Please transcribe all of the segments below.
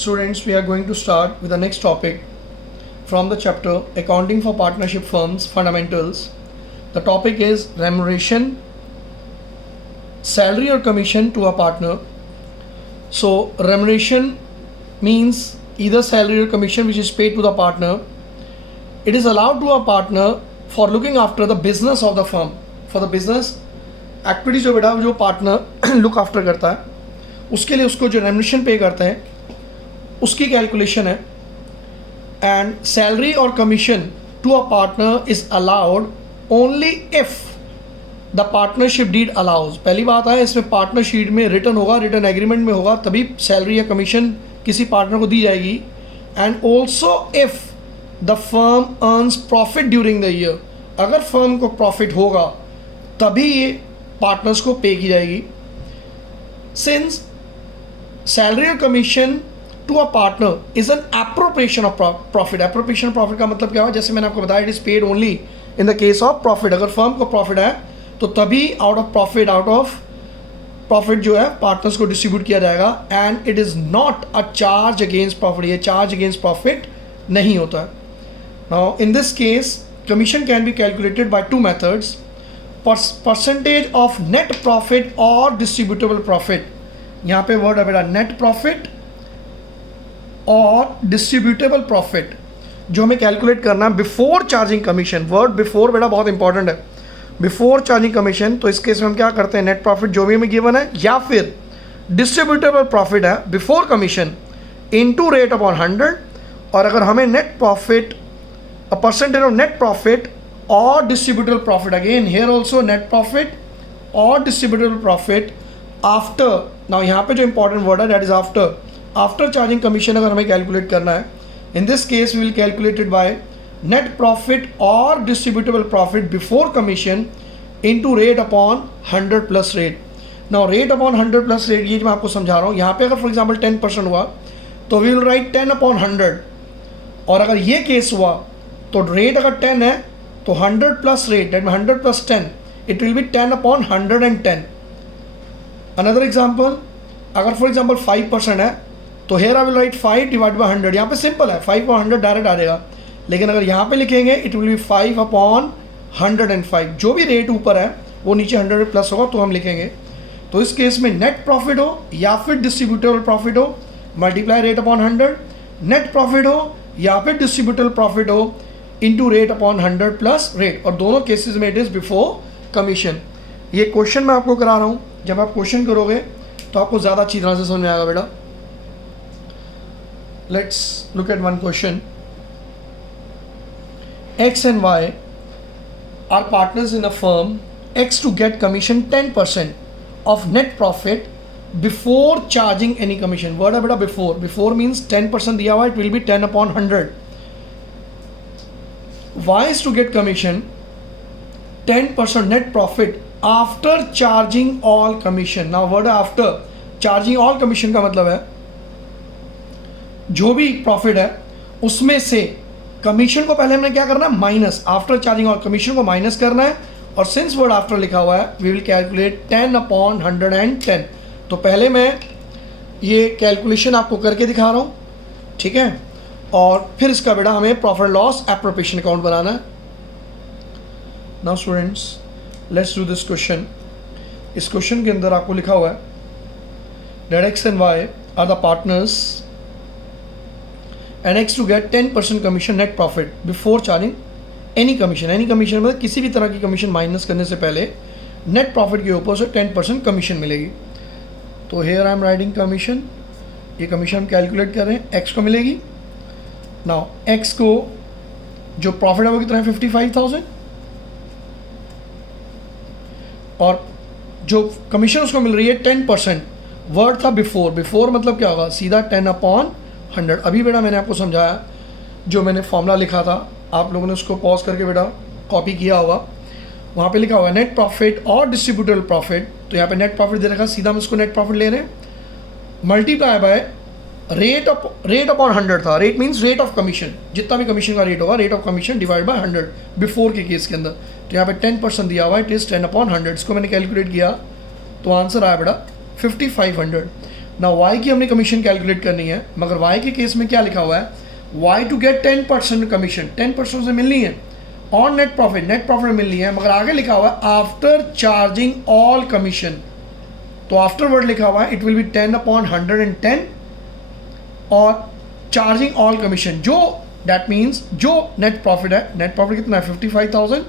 Students, we are going to start with the next topic from the chapter Accounting for Partnership Firms Fundamentals. The topic is remuneration, salary or commission to a partner. So, remuneration means either salary or commission which is paid to the partner. It is allowed to a partner for looking after the business of the firm. For the business activities जो partner look after करता है उसके लिए उसको जो remuneration पे करते हैं उसकी कैलकुलेशन है. एंड सैलरी और commission to a partner is allowed only if the partnership deed allows. पहली बात है इसमें पार्टनरशिप में रिटर्न होगा, रिटर्न एग्रीमेंट में होगा, तभी सैलरी या कमीशन किसी पार्टनर को दी जाएगी. And also if the firm earns profit during the year, अगर फर्म को प्रॉफिट होगा तभी ये पार्टनर्स को पे की जाएगी. सिंस सैलरी और commission to a partner is an appropriation of profit. Appropriation of profit का मतलब क्या है, जैसे मैंने आपको बताया, it is paid only in the case of profit. अगर फर्म को प्रॉफिट है तो तभी आउट ऑफ प्रॉफिट जो है पार्टनर्स को डिस्ट्रीब्यूट किया जाएगा. And it is not a charge against profit. ये चार्ज अगेंस्ट प्रॉफिट नहीं होता है. Now in this case commission can be calculated by two methods. Percentage of net profit और डिस्ट्रीब्यूटेबल प्रॉफिट. यहाँ पे वर्ड है बेटा नेट प्रॉफिट और डिस्ट्रीब्यूटेबल प्रॉफिट जो हमें कैलकुलेट करना है before charging commission. Word before बेटा बहुत इंपॉर्टेंट है, बिफोर चार्जिंग कमीशन. तो इस केस में हम क्या करते हैं, नेट प्रॉफिट जो भी हमें गिवन है या फिर डिस्ट्रीब्यूटेबल प्रॉफिट है before commission into rate upon 100. और अगर हमें net profit percentage of net profit और distributable profit, again here also net profit और डिस्ट्रीब्यूटेबल प्रॉफिट आफ्टर. नाउ यहाँ पे जो इंपॉर्टेंट वर्ड है that is after charging commission अगर हमें कैलकुलेट करना है. In this case we will calculated by net profit और distributable profit before commission into rate upon 100 plus rate. Now rate upon 100 plus rate ये मैं आपको समझा रहा हूँ. यहाँ पे अगर फॉर एग्जांपल 10% हुआ तो वी विल राइट 10 अपॉन 100. और अगर ये केस हुआ तो रेट अगर 10 है तो 100 plus rate that 100 plus 10 it will B 10 upon 110. Another example, अगर फॉर एग्जाम्पल 5% है तो here I will write 5 divide by 100. यहाँ पे सिंपल है, 5 अपॉन 100 डायरेक्ट आ जाएगा. लेकिन अगर यहाँ पे लिखेंगे इट विल बी 5 अपॉन 105. जो भी रेट ऊपर है वो नीचे 100 प्लस होगा तो हम लिखेंगे. तो इस केस में नेट प्रॉफिट हो या फिर डिस्ट्रीब्यूटेबल प्रॉफिट हो, multiply rate upon 100. Net profit हो या फिर डिस्ट्रीब्यूटेबल प्रॉफिट हो into rate upon 100 plus rate. और दोनों केसेज में इट इज़ बिफोर कमीशन. ये क्वेश्चन मैं आपको करा रहा हूँ. जब आप क्वेश्चन करोगे तो आपको ज़्यादा अच्छी तरह से समझ में आएगा बेटा. Let's look at one question. X and Y are partners in a firm. X to get commission 10% of net profit before charging any commission. Word है बेटा before. Before means 10% दिया हुआ, it will be 10 upon 100. Y is to get commission 10% net profit after charging all commission. Now word है after. Charging all commission का मतलब है जो भी प्रॉफिट है उसमें से कमीशन को पहले हमने क्या करना है, माइनस. आफ्टर चार्जिंग और कमीशन को माइनस करना है. और सिंस वर्ड आफ्टर लिखा हुआ है वी विल कैलकुलेट 10 अपॉन 110. तो पहले मैं ये कैलकुलेशन आपको करके दिखा रहा हूँ, ठीक है. और फिर इसका बेटा हमें प्रॉफिट लॉस एप्रोप्रिएशन अकाउंट बनाना है. Now students let's do this question. इस क्वेश्चन के अंदर आपको लिखा हुआ है that X and Y are the partners and X to get 10% commission net profit before charging any commission. Any commission मतलब किसी भी तरह की कमीशन माइनस करने से पहले नेट प्रॉफिट के ऊपर से 10% कमीशन मिलेगी. तो here I am writing commission. ये कमीशन हम कैलकुलेट कर रहे हैं, X को मिलेगी. नाउ X को जो प्रॉफिट है वो कितना है 55,000 और जो कमीशन उसको मिल रही है 10%. वर्ड था बिफोर. बिफोर मतलब क्या होगा, सीधा 10 अपॉन 100. अभी बेटा मैंने आपको समझाया जो मैंने फॉर्मूला लिखा था, आप लोगों ने उसको पॉज करके बेटा कॉपी किया होगा. वहाँ पे लिखा हुआ है नेट प्रॉफिट और डिस्ट्रीब्यूटेबल प्रॉफिट. तो यहाँ पे नेट प्रॉफिट दे रखा है, सीधा हम इसको नेट प्रॉफिट ले रहे हैं. मल्टीप्लाई बाय रेट अपॉन 100 था. Rate means rate of commission, जितना भी कमीशन का रेट होगा rate of commission divide by 100 before के केस के अंदर. तो यहाँ पे 10% दिया हुआ है, इट इज़ 10 अपॉन 100. इसको मैंने कैलकुलेट किया तो आंसर आया बेटा 5500. ना वाई की हमने कमीशन कैलकुलेट करनी है, मगर वाई के केस में क्या लिखा हुआ है, वाई टू गेट 10% कमीशन, 10% से मिलनी है ऑन नेट प्रॉफिट मिलनी है, मगर आगे लिखा हुआ है आफ्टर चार्जिंग ऑल कमीशन। तो आफ्टर वर्ड लिखा हुआ है इट विल बी 10/110 और चार्जिंग ऑल कमीशन, जो दैट मीन्स जो नेट प्रॉफिट है, नेट प्रॉफिट कितना है 55,000,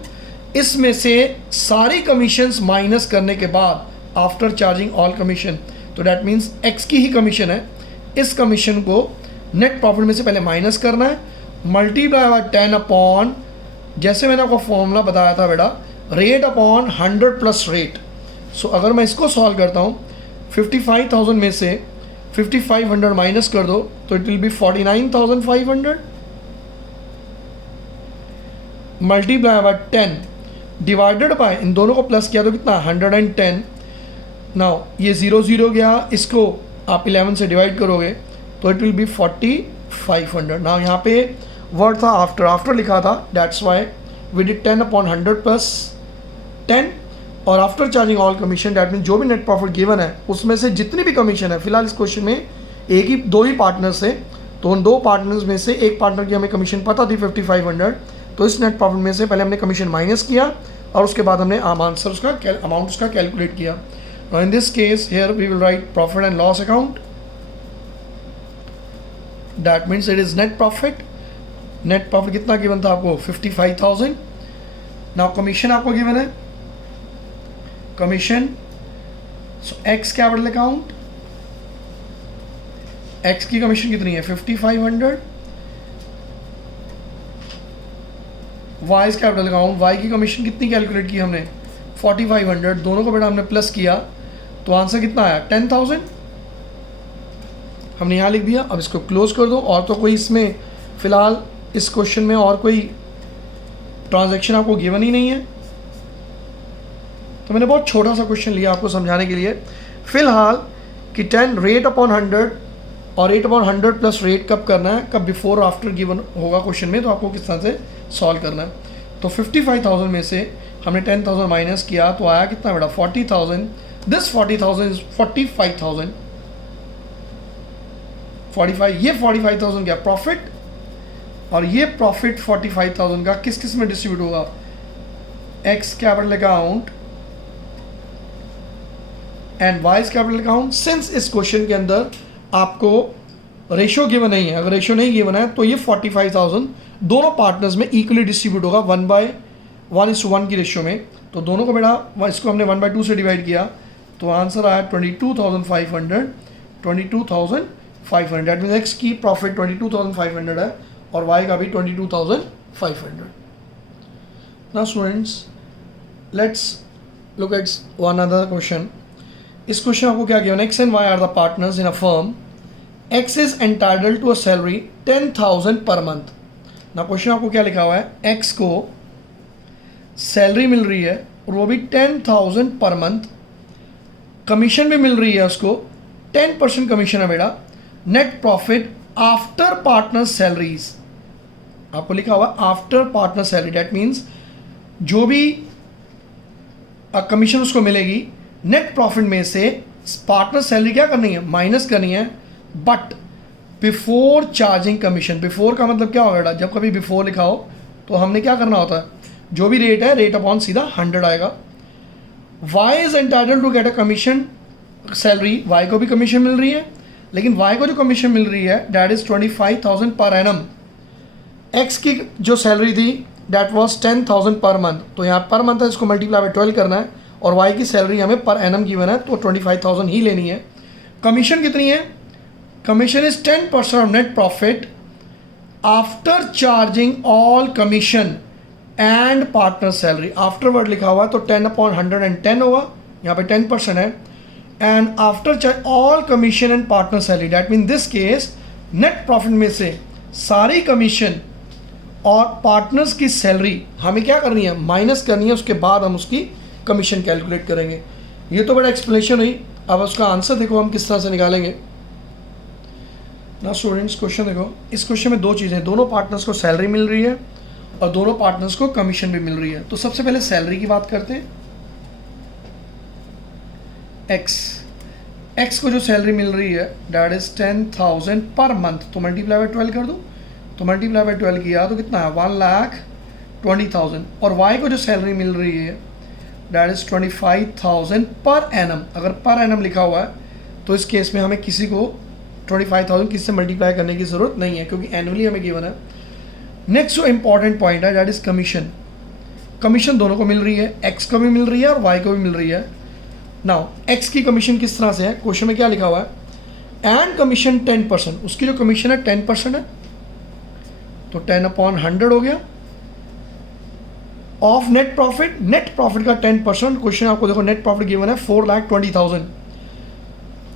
इसमें से सारी कमीशंस माइनस करने के बाद आफ्टर चार्जिंग ऑल कमीशन, तो दैट मीन्स एक्स की ही कमीशन है, इस कमीशन को नेट प्रॉफिट में से पहले माइनस करना है, मल्टीप्लाई बाय 10 अपॉन, जैसे मैंने आपको फॉर्मूला बताया था बेटा, रेट अपॉन 100 प्लस रेट। सो अगर मैं इसको सॉल्व करता हूँ 55,000 में से 5500 माइनस कर दो तो it will be 49,500 multiply by 10 divided by, इन दोनों को प्लस किया तो कितना 110। नाउ ये 0 0 गया, इसको आप 11 से डिवाइड करोगे तो इट विल बी 4500। नाउ यहाँ पे वर्ड था आफ्टर लिखा था, that's why we did 10/100 plus 10 और after charging all commission, that mean जो भी नेट प्रॉफिट गिवन है उसमें से जितनी भी कमीशन है, फिलहाल इस क्वेश्चन में दो ही पार्टनर्स है, तो उन दो पार्टनर्स में से एक पार्टनर की हमें कमीशन पता थी 5500, तो इस नेट प्रॉफिट में से पहले हमने कमीशन माइनस किया और उसके बाद हमने आंसर उसका अमाउंट उसका कैलकुलेट किया। In this case here we will write profit and loss account, that means it is net profit. Net profit कितना गिवन था आपको 55,000। नाउ कमीशन आपको गिवन है, commission, so X capital account, X की commission कितनी है 5500, Y capital account, Y की commission कितनी कैलकुलेट की हमने 4500, दोनों को बेटा हमने प्लस किया तो आंसर कितना आया 10,000, हमने यहाँ लिख दिया। अब इसको क्लोज कर दो, और तो कोई इसमें फिलहाल इस क्वेश्चन में और कोई ट्रांजैक्शन आपको गिवन ही नहीं है, तो मैंने बहुत छोटा सा क्वेश्चन लिया आपको समझाने के लिए फिलहाल कि 10 रेट अपॉन 100 और रेट अपॉन 100 प्लस रेट कब करना है, कब बिफोर और आफ्टर गिवन होगा क्वेश्चन में, तो आपको किस तरह से सॉल्व करना है। तो 55,000 में से हमने 10,000 माइनस किया तो आया कितना बेटा 40,000, दिस 40,000 इज 45,000, 45, ये 45,000 क्या प्रॉफिट, और ये प्रॉफिट 45,000 का किस किस में डिस्ट्रीब्यूट होगा, X capital account and Y capital account. Since इस क्वेश्चन के अंदर आपको रेशियो गिवन नहीं है, अगर रेशियो नहीं गिवन है तो ये 45,000 दोनों पार्टनर्स में इक्वली डिस्ट्रीब्यूट होगा 1/1:1 की रेशियो में, तो दोनों को बेटा इसको हमने 1/2 से डिवाइड किया तो आंसर आया 22,500, 22,500, दैट मीन्स एक्स की प्रॉफिट 22,500 है और वाई का भी 22,500। Now students let's look at one other question. इस क्वेश्चन आपको क्या given, X and Y are the partners in a firm, X is entitled to a salary 10,000 per month. ना question आपको क्या लिखा हुआ है, एक्स को सैलरी मिल रही है और वो भी 10,000 पर मंथ, कमीशन भी मिल रही है उसको 10% कमीशन है बेटा, net profit after partner salaries, आपको लिखा हुआ after partner salary, that means जो भी कमीशन उसको मिलेगी नेट प्रॉफिट में से पार्टनर सैलरी क्या करनी है माइनस करनी है, but before charging commission. Before का मतलब क्या होगा, जब कभी बिफोर लिखा हो तो हमने क्या करना होता है, जो भी रेट है रेट अपॉन सीधा 100 आएगा। Y is entitled to get a commission salary, Y को भी कमीशन मिल रही है, लेकिन वाई को जो कमीशन मिल रही है that is 25,000 per annum. X की जो सैलरी थी दैट वाज 10,000 पर मंथ, तो यहाँ पर मंथ है, इसको मल्टीप्लाई बाय 12 करना है, और वाई की सैलरी हमें पर एनम गिवन है तो 25,000 ही लेनी है। कमीशन कितनी है, commission is 10% of net profit after charging all commission and partner salary. After word लिखा हुआ है तो 10/110 होगा, यहाँ पे 10% है, and after all commission and partner salary, that mean this case net profit में से सारी कमीशन और पार्टनर्स की सैलरी हमें क्या करनी है माइनस करनी है, उसके बाद हम उसकी कमीशन कैलकुलेट करेंगे। ये तो बड़ा एक्सप्लेनेशन हुई, अब उसका आंसर देखो हम किस तरह से निकालेंगे ना। स्टूडेंट्स क्वेश्चन देखो, इस क्वेश्चन में दो चीज़ें, दोनों पार्टनर्स को सैलरी मिल रही है और दोनों पार्टनर्स को कमीशन भी मिल रही है। तो सबसे पहले सैलरी की बात करते हैं। एक्स को जो सैलरी मिल रही है डैट इज 10,000 पर मंथ, तो मल्टीप्लाई बाय 12 कर दूँ, तो मल्टीप्लाई बाय 12 किया तो कितना है 1,20,000। और वाई को जो सैलरी मिल रही है डैट इज 25,000 पर एनम। अगर पर एनम लिखा हुआ है तो इस केस में हमें किसी को 25,000 किसी से मल्टीप्लाई करने की ज़रूरत नहीं है, क्योंकि एनुअली हमें गिवन है। नेक्स्ट जो इंपॉर्टेंट पॉइंट है डैट इज कमीशन। कमीशन दोनों को मिल रही है, एक्स को भी मिल रही है और वाई को भी मिल रही है। नाउ एक्स की कमीशन किस तरह से है, क्वेश्चन में क्या लिखा हुआ है, एंड कमीशन 10%, उसकी जो कमीशन है 10% है, तो 10/100 हो गया of net profit. Net profit का 10%, क्वेश्चन आपको देखो नेट प्रॉफिट गिवन है 4,20,000,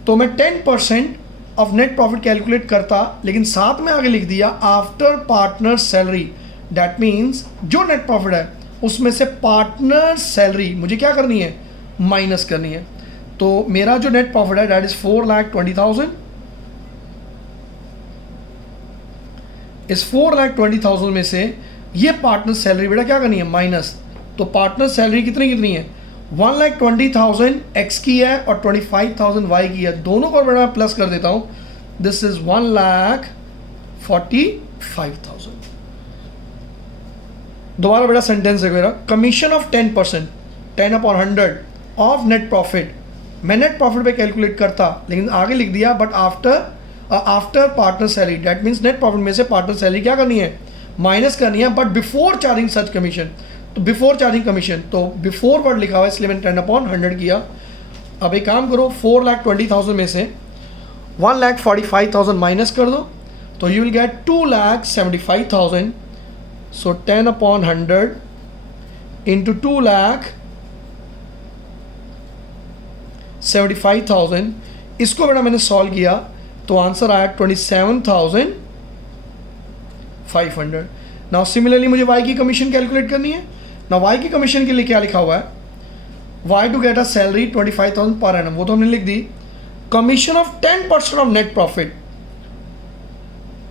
तो मैं 10% ऑफ नेट प्रॉफिट कैलकुलेट करता, लेकिन साथ में आगे लिख दिया after partner salary. That means जो नेट प्रॉफिट है उसमें से पार्टनर सैलरी मुझे क्या करनी है, माइनस करनी है। तो मेरा जो नेट प्रॉफिट है दैट इज 4,20,000। इस 4,20,000 में से ये पार्टनर सैलरी बेटा क्या करनी है, माइनस। तो पार्टनर सैलरी कितनी कितनी है, 1,20,000 एक्स की है और 25,000 वाई की है, दोनों को बेटा मैं प्लस कर देता हूँ। This is 1,45,000। दोबारा बेटा सेंटेंस है मेरा, commission of 10%, 10/100 of net profit. मैं नेट प्रॉफिट पे कैलकुलेट करता, लेकिन आगे लिख दिया but after partner salary. That means net profit में से पार्टनर सैलरी क्या करनी है, माइनस करनी है, but before charging such commission. तो बिफोर चार्जिंग कमीशन, तो बिफोर वर्ड लिखा हुआ है इसलिए मैंने 10/100 किया। अब एक काम करो, 4,20,000 में से 1,45,000 माइनस कर दो, तो you will get 2,75,000। So 10/100 into 2,75,000, इसको बेटा मैंने सॉल्व किया तो आंसर आया 27,500। नाउ सिमिलरली मुझे वाई की कमीशन कैलकुलेट करनी है। ना वाई की कमीशन के लिए क्या लिखा हुआ है, Y to get a salary 25,000 per annum, वो तो हमने लिख दी। Commission of 10% of net profit,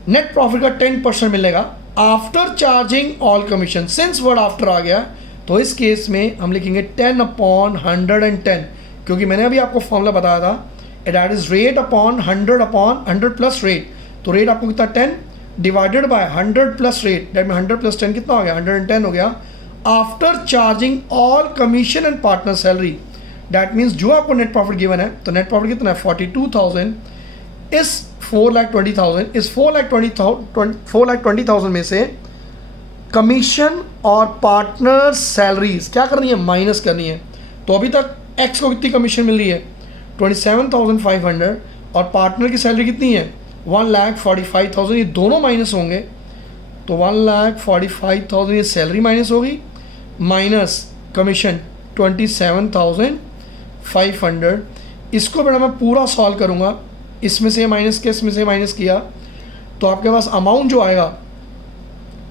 net profit का 10% मिलेगा after charging all commission. Since word after आ गया तो इस केस में हम लिखेंगे 10/110, क्योंकि मैंने अभी आपको फॉर्मूला बताया था, that is rate upon 100 plus rate. तो रेट आपको कितना 10 divided bye 100 plus rate, that में 100 प्लस 10 कितना हो गया, 110 हो गया। After charging all commission and partner salary, that means जो आपको नेट प्रॉफिट गिवन है, तो नेट प्रॉफिट कितना है 42,000। इस 4,20,000, इस 4,20,000 में से कमीशन और पार्टनर सैलरीज क्या करनी है, माइनस करनी है। तो अभी तक एक्स को कितनी कमीशन मिल रही है 27,500 और पार्टनर की सैलरी कितनी है 1,45,000, ये दोनों माइनस होंगे। तो 1,45,000 ये सैलरी माइनस होगी, माइनस कमीशन 27,500। इसको बेटा मैं पूरा सॉल्व करूँगा, इसमें से माइनस किया, इसमें से माइनस किया, तो आपके पास अमाउंट जो आएगा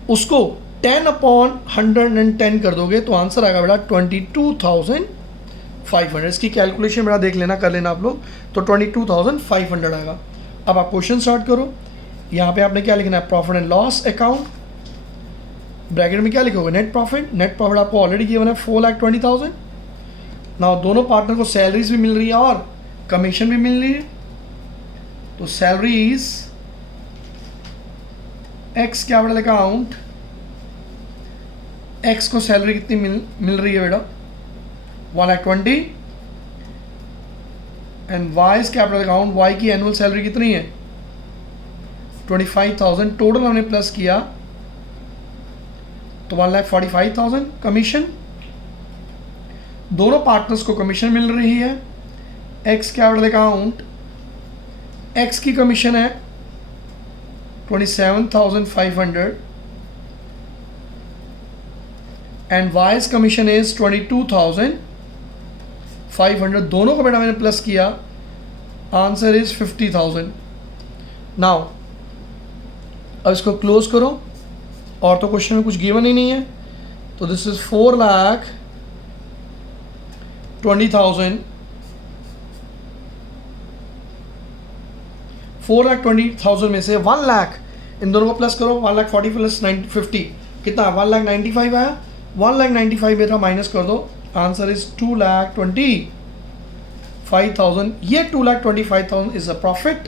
उसको 10/110 कर दोगे तो आंसर आएगा बेटा 22,500। इसकी कैलकुलेशन बेटा देख लेना, कर लेना आप लोग, तो 22,500 आएगा। अब आप क्वेश्चन स्टार्ट करो। यहाँ पे आपने क्या लिखना है, profit and loss account, bracket में क्या लिखोगे, नेट प्रॉफिट। नेट प्रॉफिट आपको ऑलरेडी गिवन है 4,20,000। नाउ दोनों पार्टनर को सैलरीज भी मिल रही है और कमीशन भी मिल रही है, तो salaries X capital account, X को सैलरी कितनी मिल रही है बेटा 1,20,000 and Y capital account, Y की एनुअल सैलरी कितनी है 25,000। टोटल हमने प्लस किया तो 1,45,000 कमीशन। दोनों पार्टनर्स को कमीशन मिल रही है। एक्स कैपिटल अकाउंट, एक्स की कमीशन है 27,500 एंड वाईज कमीशन इज 22,500। दोनों को बेटा मैंने प्लस किया, आंसर इज 50,000। नाउ अब इसको क्लोज करो, और तो क्वेश्चन में कुछ गिवन ही नहीं है, तो दिस इज 4,20,000। 4,20,000 में से 1 लाख, इन दोनों को प्लस करो, 1,40,000 प्लस 50 कितना 1,95,000 आया। 1,95,000 मेरा माइनस कर दो, आंसर इज 2,25,000। 2,25,000, ये 2,25,000 इज अ प्रॉफिट।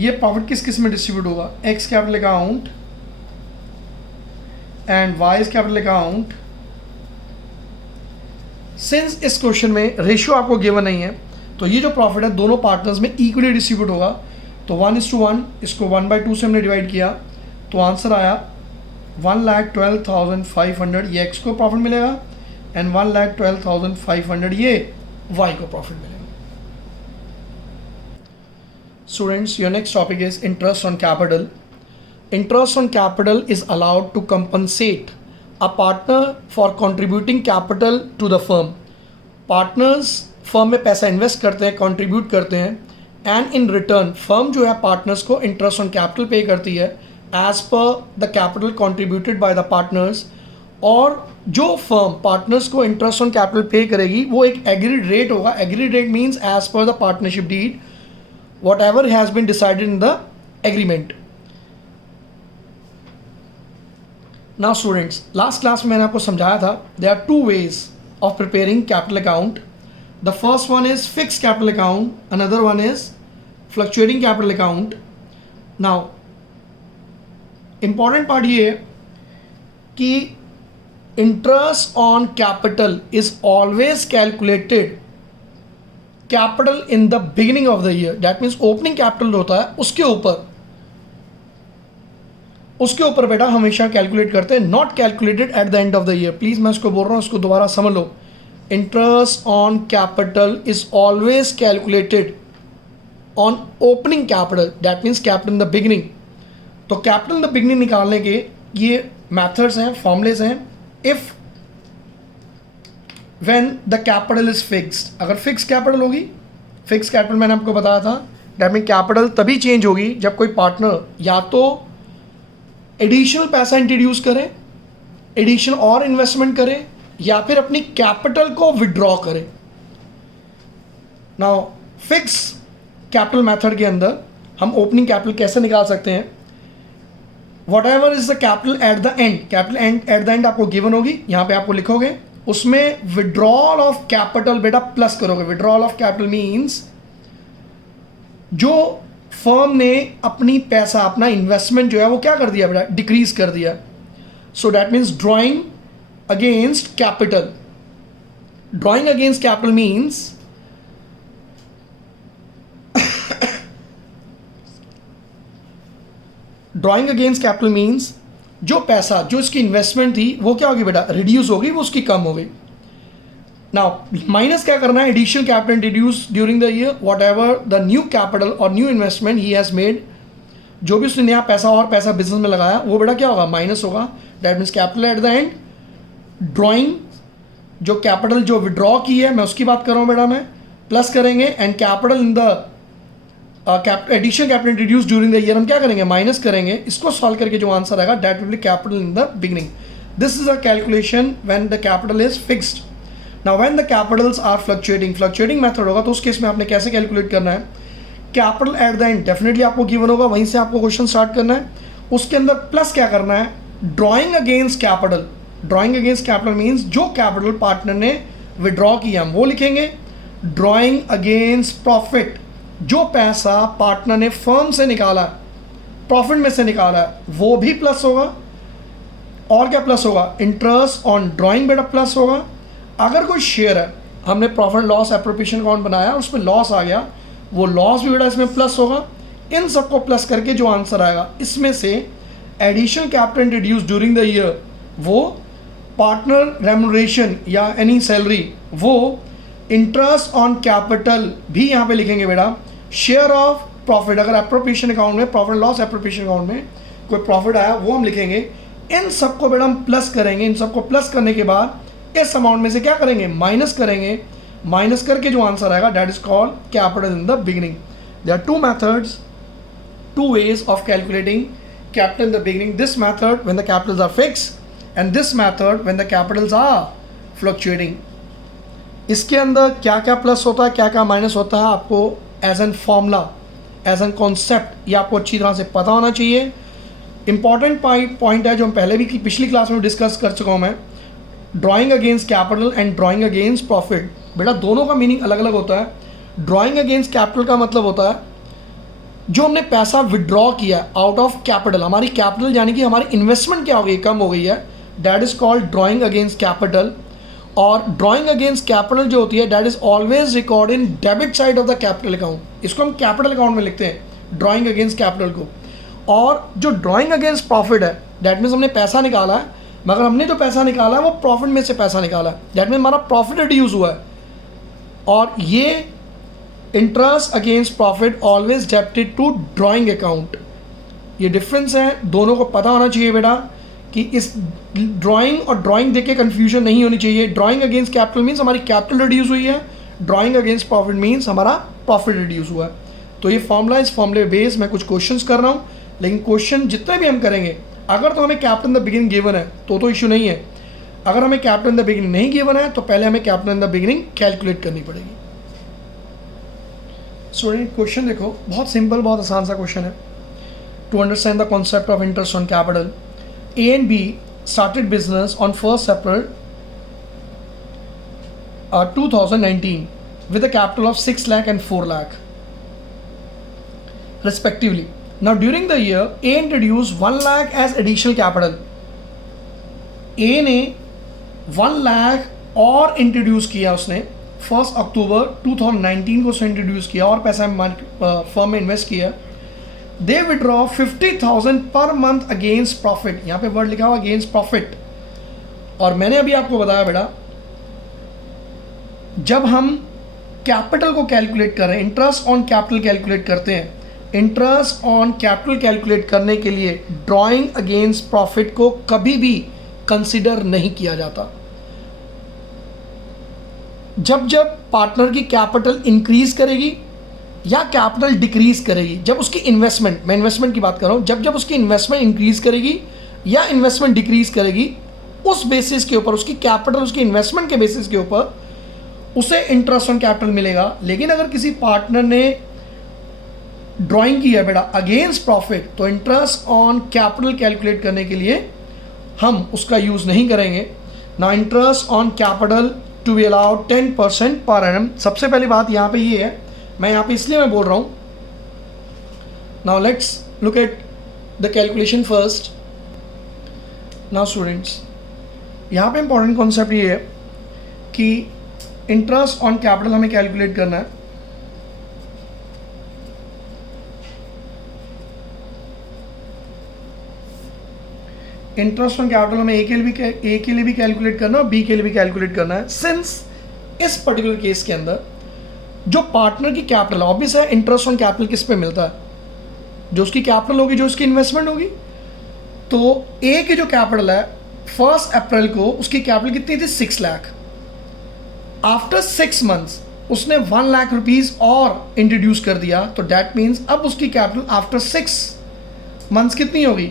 ये प्रॉफिट किस किस में डिस्ट्रीब्यूट होगा? X capital account and Y capital account. Since इस क्वेश्चन में रेशियो आपको गिवन नहीं है, तो ये जो प्रॉफिट है दोनों पार्टनर्स में इक्वली डिस्ट्रीब्यूट होगा। तो 1:1, इसको 1/2 से हमने डिवाइड किया, तो आंसर आया 1,12,500, ये एक्स को प्रॉफिट मिलेगा, एंड 1,12,500 ये वाई को प्रॉफिट मिलेगा। Students, your next topic is interest on capital. Interest on capital is allowed to compensate a partner for contributing capital to the firm. Partners firm में पैसा invest करते हैं, contribute करते हैं, and in return firm जो है partners को interest on capital पे करती है as per the capital contributed by the partners. और जो firm partners को interest on capital पे करेगी वो एक agreed rate होगा. Agreed rate means as per the partnership deed, whatever has been decided in the agreement. Now students, last class में मैंने आपको समझाया था there are two ways of preparing capital account. The first one is fixed capital account, another one is fluctuating capital account. Now important part ये है कि interest on capital is always calculated capital in the beginning of the year. That means opening capital होता है उसके ऊपर बेटा हमेशा calculate करते हैं, not calculated at the end of the year. Please मैं इसको बोल रहा हूँ, इसको दोबारा समझ लो। Interest on capital is always calculated on opening capital, that means capital in the beginning. तो कैपिटल इन द बिगिनिंग निकालने के ये मैथड्स हैं, फॉर्मूलेस हैं। If when the capital is fixed, अगर फिक्स कैपिटल होगी, फिक्स कैपिटल मैंने आपको बताया था, दैट मीन कैपिटल तभी चेंज होगी जब कोई पार्टनर या तो एडिशनल पैसा इंट्रोड्यूस करे, एडिशनल और इन्वेस्टमेंट करे, या फिर अपनी कैपिटल को विड्रॉ करे। नाउ फिक्स कैपिटल मेथड के अंदर हम ओपनिंग कैपिटल कैसे निकाल सकते हैं? What ever is the capital at the end, capital at the and आपको गिवन होगी, यहाँ पे आपको लिखोगे, उसमें विड्रॉल ऑफ कैपिटल बेटा प्लस करोगे। विड्रॉल ऑफ कैपिटल मींस जो फर्म ने अपनी पैसा, अपना इन्वेस्टमेंट जो है वो क्या कर दिया बेटा, डिक्रीज कर दिया। So that means drawing against capital. Drawing against capital means drawing against capital means जो पैसा, जो इसकी इन्वेस्टमेंट थी वो क्या होगी बेटा, रिड्यूस होगी, वो उसकी कम हो गई। नाउ माइनस क्या करना है, additional capital reduce during the year, whatever the new capital और new investment he has made, जो भी उसने नया पैसा और पैसा बिजनेस में लगाया वो बेटा क्या होगा, माइनस होगा। That means capital at the and. Drawing जो कैपिटल जो विड्रॉ की है मैं उसकी बात कर रहा हूँ बेटा, मैं प्लस करेंगे, and capital in the additional capital reduce during the year हम क्या करेंगे, माइनस करेंगे। इसको सॉल्व करके जो आंसर आएगा that will be capital in the beginning. This is a calculation when the capital is fixed. Now when the capitals are fluctuating, fluctuating method होगा तो उस केस में आपने कैसे कैलकुलेट करना है? Capital at the and definitely आपको given होगा, वहीं से आपको क्वेश्चन स्टार्ट करना है। उसके अंदर प्लस क्या करना है, drawing against capital. Drawing against capital means जो कैपिटल पार्टनर ने विड्रॉ किया हम वो लिखेंगे। ड्रॉइंग अगेंस्ट प्रॉफिट, जो पैसा पार्टनर ने फर्म से निकाला, प्रॉफिट में से निकाला, वो भी प्लस होगा। और क्या प्लस होगा, इंटरेस्ट ऑन ड्रॉइंग बेटा प्लस होगा। अगर कोई शेयर है, हमने प्रॉफिट लॉस एप्रोप्रिएशन अकाउंट बनाया, उसमें लॉस आ गया, वो लॉस भी बेटा इसमें प्लस होगा। इन सबको प्लस करके जो आंसर आएगा, इसमें से additional capital reduce during the year, वो पार्टनर रेम्यूनरेशन या एनी सैलरी, वो इंटरेस्ट ऑन कैपिटल भी यहाँ पे लिखेंगे बेटा। शेयर ऑफ प्रॉफिट, अगर एप्रोप्रिएशन अकाउंट में, प्रॉफिट लॉस एप्रोप्रिएशन अकाउंट में कोई प्रॉफिट आया वो हम लिखेंगे। इन सबको बेटा हम प्लस करेंगे। इन सबको प्लस करने के बाद इस अमाउंट में से क्या करेंगे, माइनस करेंगे। माइनस करके जो आंसर आएगा that is called capital in the beginning. There are two methods, two ways of calculating capital in the beginning. This method when the capitals are fixed and this method when the capitals are fluctuating. इसके अंदर क्या क्या plus होता है, क्या क्या minus होता है, आपको as an formula, as an concept ये आपको अच्छी तरह से पता होना चाहिए। इंपॉर्टेंट पॉइंट है जो हम पहले भी पिछली क्लास में डिस्कस कर चुका हूँ मैं, drawing against capital and drawing against profit. बेटा दोनों का मीनिंग अलग अलग होता है। ड्राइंग अगेंस्ट कैपिटल का मतलब होता है जो हमने पैसा विड्रॉ किया आउट ऑफ कैपिटल, हमारी कैपिटल यानी कि हमारी इन्वेस्टमेंट क्या हो गई, कम हो गई है, that is called drawing against capital. और ड्राइंग अगेंस्ट कैपिटल जो होती है that is always record in debit side of the capital account, इसको हम कैपिटल अकाउंट में लिखते हैं ड्राइंग अगेंस्ट कैपिटल को। और जो ड्राइंग अगेंस्ट प्रॉफिट है दैट मीन्स हमने पैसा निकाला है, मगर हमने जो पैसा निकाला है वो प्रॉफिट में से पैसा निकाला है, दैट मीन्स हमारा प्रॉफिट रिड्यूस हुआ है। और ये interest against profit always debited to drawing account. ये डिफरेंस है, दोनों को पता होना चाहिए बेटा कि इस ड्राइंग और ड्राइंग देख के कन्फ्यूजन नहीं होनी चाहिए। ड्राइंग अगेंस्ट कैपिटल मीन्स हमारी कैपिटल रिड्यूस हुई है, ड्राइंग अगेंस्ट प्रॉफिट मीन्स हमारा प्रॉफिट रिड्यूस हुआ है। तो ये फॉर्मूला, इस फॉर्मूले बेस मैं कुछ क्वेश्चंस कर रहा हूँ, लेकिन क्वेश्चन जितने भी हम करेंगे अगर तो हमें capital in the beginning given है तो इशू नहीं है, अगर हमें कैपिटल इन द बिगिनिंग नहीं गिवन है तो पहले हमें capital in the beginning calculate करनी पड़ेगी। स्टूडेंट क्वेश्चन देखो, बहुत सिंपल, बहुत आसान सा क्वेश्चन है। To understand the concept of interest on capital, A and B started business on 1st April 2019 with a capital of 6 lakh and 4 lakh respectively. Now during the year A introduced 1 lakh as additional capital. A ने 1 lakh और introduce किया, उसने 1 अक्टूबर 2019 को उसने introduce किया और पैसा firm में इन्वेस्ट किया। दे withdraw 50,000 per month against profit, यहाँ पे वर्ड लिखा हुआ अगेंस्ट प्रॉफिट। और मैंने अभी आपको बताया बेटा जब हम कैपिटल को कैलकुलेट कर रहे हैं, इंटरेस्ट ऑन कैपिटल कैलकुलेट करते हैं, इंटरेस्ट ऑन कैपिटल कैलकुलेट करने के लिए ड्राइंग अगेंस्ट प्रॉफिट को कभी भी कंसिडर नहीं किया जाता। जब जब पार्टनर की कैपिटल इंक्रीज करेगी या कैपिटल डिक्रीज करेगी, जब उसकी इन्वेस्टमेंट, मैं इन्वेस्टमेंट की बात कर रहा हूँ, जब जब उसकी इन्वेस्टमेंट इंक्रीज करेगी या इन्वेस्टमेंट डिक्रीज करेगी, उस बेसिस के ऊपर, उसकी कैपिटल, उसकी इन्वेस्टमेंट के बेसिस के ऊपर उसे इंटरेस्ट ऑन कैपिटल मिलेगा। लेकिन अगर किसी पार्टनर ने ड्राइंग की है बेटा अगेंस्ट प्रॉफिट, तो इंटरेस्ट ऑन कैपिटल कैलकुलेट करने के लिए हम उसका यूज़ नहीं करेंगे। No interest on capital to be allowed 10% per annum. सबसे पहली बात यहाँ पे ये है, मैं यहाँ पे इसलिए मैं बोल रहा हूँ। Now let's look at the calculation first. Now students, यहाँ पे इंपॉर्टेंट कॉन्सेप्ट ये है कि इंटरेस्ट ऑन कैपिटल हमें कैलकुलेट करना है। इंटरेस्ट ऑन कैपिटल हमें ए के लिए भी कैलकुलेट करना है और बी के लिए भी कैलकुलेट करना है। सिंस इस पर्टिकुलर केस के अंदर जो पार्टनर की कैपिटल, ऑब्वियस है इंटरेस्ट ऑन कैपिटल किस पे मिलता है, जो उसकी कैपिटल होगी, जो उसकी इन्वेस्टमेंट होगी। तो ए की जो कैपिटल है 1 अप्रैल को उसकी कैपिटल कितनी थी, 6 लाख। आफ्टर 6 मंथ्स उसने 1 लाख रुपीज और इंट्रोड्यूस कर दिया, तो दैट मीन्स अब उसकी कैपिटल आफ्टर 6 मंथ्स कितनी होगी,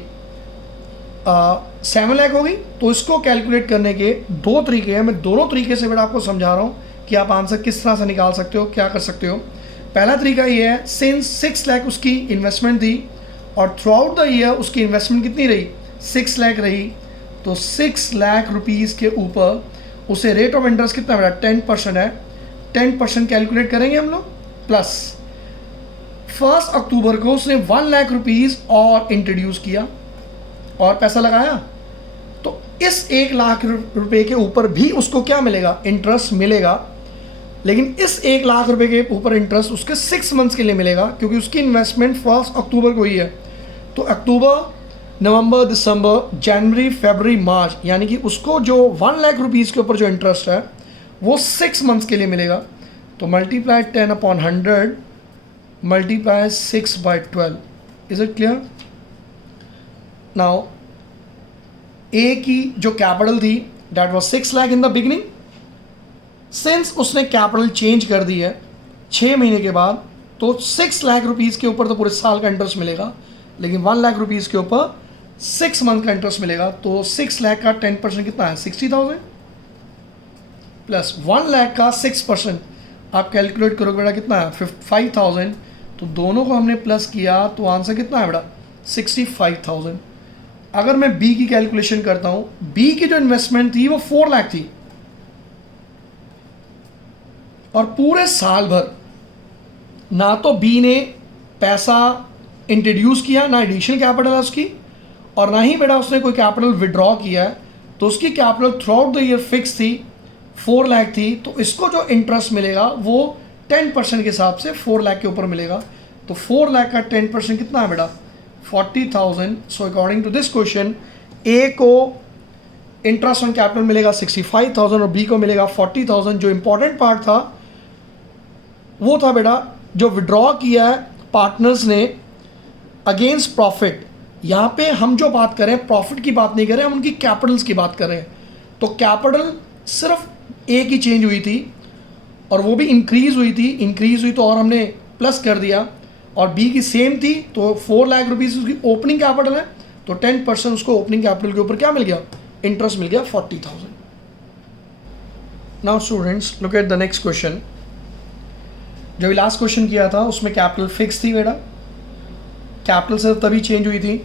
7 लाख होगी। तो इसको कैलकुलेट करने के दो तरीके हैं, मैं दोनों तरीके से बेटा आपको समझा रहा हूँ कि आप आंसर किस तरह से निकाल सकते हो, क्या कर सकते हो। पहला तरीका ये है, सिंस 6 लाख उसकी इन्वेस्टमेंट थी और थ्रू आउट द ईयर उसकी इन्वेस्टमेंट कितनी रही, 6 लाख रही, तो 6 लाख रुपीज़ के ऊपर उसे रेट ऑफ इंटरेस्ट कितना बेटा 10% है। 10% कैलकुलेट करेंगे हम लोग, प्लस 1 अक्टूबर को उसने 1 लाख रुपीज़ और इंट्रोड्यूस किया और पैसा लगाया, तो इस 1 लाख रुपए के ऊपर भी उसको क्या मिलेगा, इंटरेस्ट मिलेगा। लेकिन इस 1 लाख रुपए के ऊपर इंटरेस्ट उसके 6 मंथ्स के लिए मिलेगा, क्योंकि उसकी इन्वेस्टमेंट 1 अक्टूबर को ही है। तो अक्टूबर, नवंबर, दिसंबर, जनवरी, फरवरी, मार्च, यानी कि उसको जो 1 लाख रुपीज़ के ऊपर जो इंटरेस्ट है वो 6 मंथ्स के लिए मिलेगा। तो multiply 10/100 multiply 6/12। Is it clear? Now A की जो कैपिटल थी that was 6 lakh in the beginning. Since उसने कैपिटल चेंज कर दी है 6 महीने के बाद, तो 6 लाख रुपीज़ के ऊपर तो पूरे साल का इंटरेस्ट मिलेगा, लेकिन 1 लाख रुपीज़ के ऊपर 6 मंथ का इंटरेस्ट मिलेगा। तो 6 लाख का 10% कितना है, 60,000 प्लस 1 लाख का 6% आप कैलकुलेट करोगे बेटा कितना है, 5,000। तो दोनों को हमने प्लस किया तो आंसर कितना है बेटा, 65,000। अगर मैं बी की कैलकुलेशन करता हूँ, बी की जो इन्वेस्टमेंट थी वो 4 लाख थी, और पूरे साल भर ना तो बी ने पैसा इंट्रोड्यूस किया, ना एडिशनल कैपिटल है उसकी, और ना ही बेटा उसने कोई कैपिटल विड्रॉ किया है, तो उसकी capital through out the year fix थी, 4 लाख थी, तो इसको जो इंटरेस्ट मिलेगा वो 10% के हिसाब से 4 लाख के ऊपर मिलेगा। तो 4 लाख का 10% कितना है बेटा? 40,000। So according to this question A को इंटरेस्ट ऑन कैपिटल मिलेगा 65,000 और बी को मिलेगा 40,000। जो इंपॉर्टेंट पार्ट था वो था बेटा जो विड्रॉ किया है पार्टनर्स ने अगेंस्ट प्रॉफिट। यहाँ पे हम जो बात करें प्रॉफिट की बात नहीं कर रहे, हम उनकी कैपिटल्स की बात कर रहे हैं। तो कैपिटल सिर्फ ए की चेंज हुई थी और वो भी इंक्रीज़ हुई थी, इंक्रीज़ हुई तो और हमने प्लस कर दिया, और बी की सेम थी तो 4 लाख रुपीज़ उसकी ओपनिंग कैपिटल है, तो 10% उसको ओपनिंग कैपिटल के ऊपर क्या मिल गया? इंटरेस्ट मिल गया 40,000। Now students look at the next question. जो लास्ट क्वेश्चन किया था उसमें कैपिटल फिक्स थी बेटा, कैपिटल सिर्फ तभी चेंज हुई थी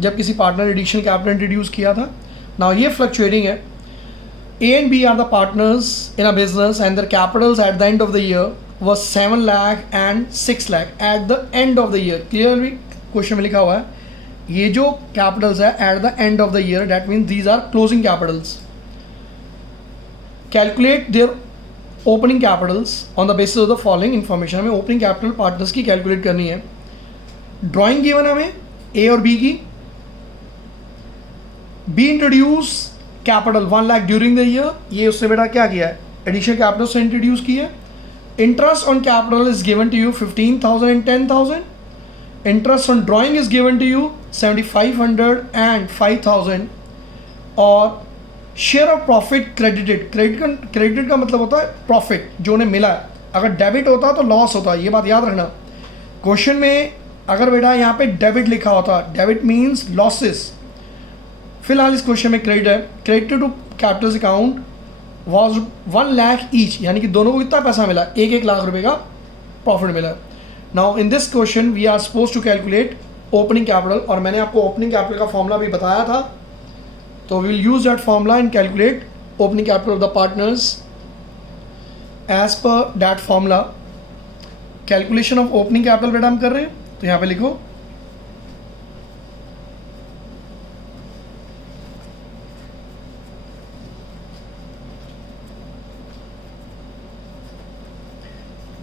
जब किसी पार्टनर ने एडिशनल कैपिटल इंट्रोड्यूस किया था। नाउ ये फ्लक्चुएटिंग है। A and B are the partners in a business and their capitals at the end of the year was 7 lakh and 6 lakh at the end of the year। Clearly question में लिखा हुआ है ये जो Capitals है at the end of the year, that means these are closing capitals। Calculate their opening capitals on the basis of the following information। हमें opening capital partners की calculate करनी है। ड्राइंग गिवन है हमें A और B की। B introduce capital 1 lakh during the year, ये उससे बेटा क्या किया है? एडिशनल कैपिटल से इंट्रोड्यूस किया। Interest on capital is given to you 15,000 and 10,000। Interest on drawing is given to you 7,500 and 5,000। और share of profit credited, credited का मतलब होता है प्रॉफिट जो उन्हें मिला है। अगर डेबिट होता तो लॉस होता, ये बात याद रखना। क्वेश्चन में अगर बेटा यहाँ पे डेबिट लिखा होता, डेबिट मीन्स लॉसेस, फिलहाल इस क्वेश्चन में क्रेडिट है। Credit to capitals account was 1 lakh each, यानी कि दोनों को कितना पैसा मिला? 1-1 लाख रुपए का प्रॉफिट मिला। Now in this question we are suppose to calculate opening capital, और मैंने आपको ओपनिंग कैपिटल का फॉर्मूला भी बताया था, तो we will use that formula and calculate opening capital of the partners as per that formula. Calculation of opening capital बेटा हम कर रहे हैं, तो यहाँ पे लिखो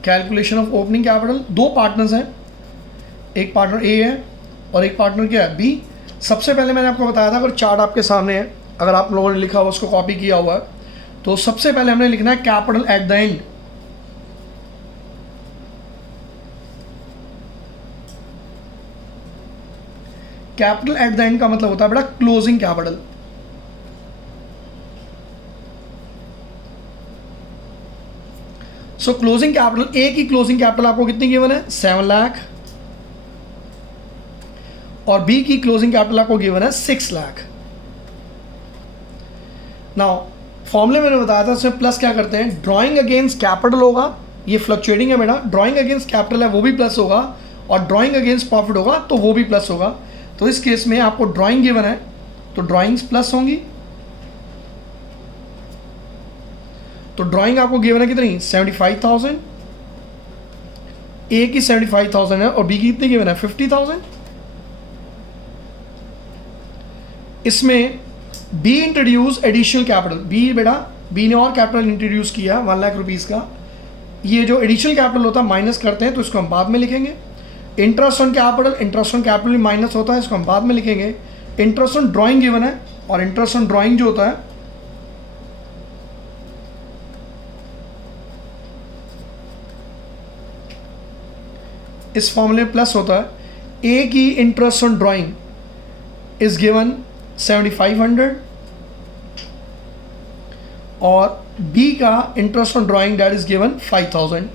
calculation of opening capital. 2 partners हैं, एक पार्टनर ए है और एक पार्टनर क्या है? बी। सबसे पहले मैंने आपको बताया था, अगर चार्ट आपके सामने है, अगर आप लोगों ने लिखा हुआ उसको कॉपी किया हुआ है, तो सबसे पहले हमने लिखना है capital at the end. Capital at the end का मतलब होता है बेटा closing capital. So closing capital, A की क्लोजिंग कैपिटल आपको कितनी गिवन है? 7 लाख, और बी की क्लोजिंग कैपिटल आपको गिवन है 6 लाख। नाउ फॉर्मूले मैंने बताया था, उसमें प्लस क्या करते हैं? ड्राइंग अगेंस्ट कैपिटल होगा, ये फ्लक्चुएटिंग है बेटा, ड्राइंग अगेंस्ट कैपिटल है वो भी प्लस होगा, और ड्राइंग अगेंस्ट प्रॉफिट होगा तो वो भी प्लस होगा। तो इस केस में आपको ड्राइंग गिवन है तो ड्राइंग्स प्लस होंगी। तो ड्राइंग आपको गिवन है कितनी? 75,000। ए की 75,000 है और बी की कितनी गिवन है? 50,000। इसमें B introduce additional capital, B बेटा बी ने और कैपिटल इंट्रोड्यूस किया 1 लाख रुपीज़ का। ये जो एडिशनल कैपिटल होता है माइनस करते हैं, तो इसको हम बाद में लिखेंगे। Interest on capital, interest on capital minus होता है, इसको हम बाद में लिखेंगे। इंटरेस्ट ऑन ड्राइंग गिवन है, और इंटरेस्ट ऑन ड्राइंग जो होता है इस फॉर्मूले में प्लस होता है। ए की interest on drawing is given 7,500 और बी का interest on drawing that is given 5,000।